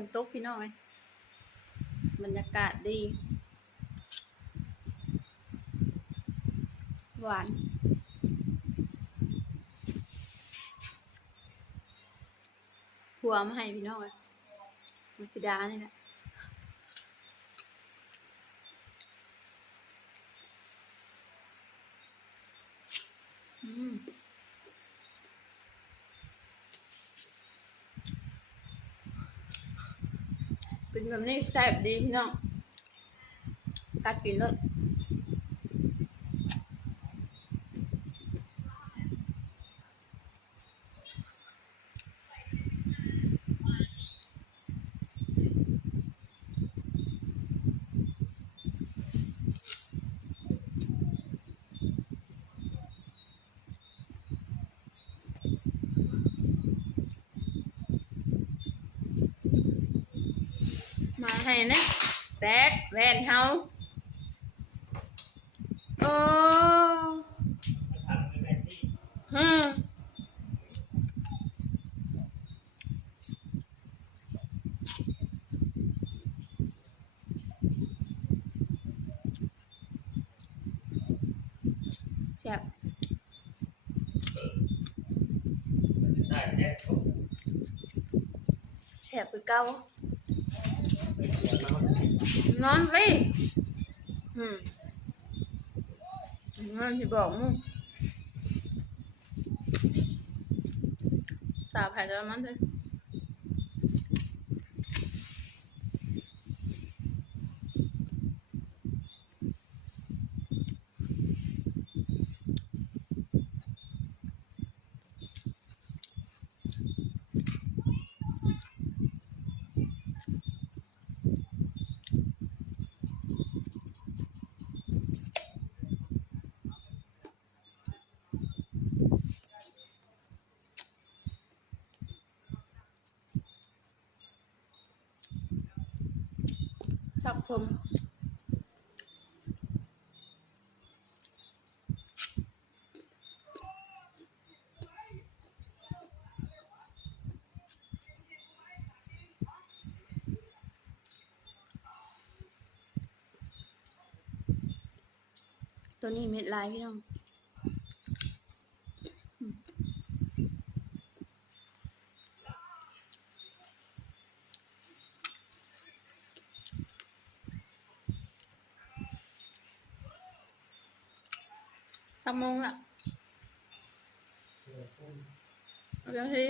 นตกพี่น้อยบรรยากาศดีหวานหัวมาให้พี่น้อยมัสดานี่แหละเป็นแบบนี้แซ่บดีพี่น้องกัดกินเลยมาให้นะแตกแวนเฮาโอ้ฮึแซ่บแซ่บคือเก่านอนสินั่นที่บอกมึงตาไผ่จะมันเลยสับผมตัวนี้เม็ดลายพี่น้องทำมงอ่ะเอาอย่างที่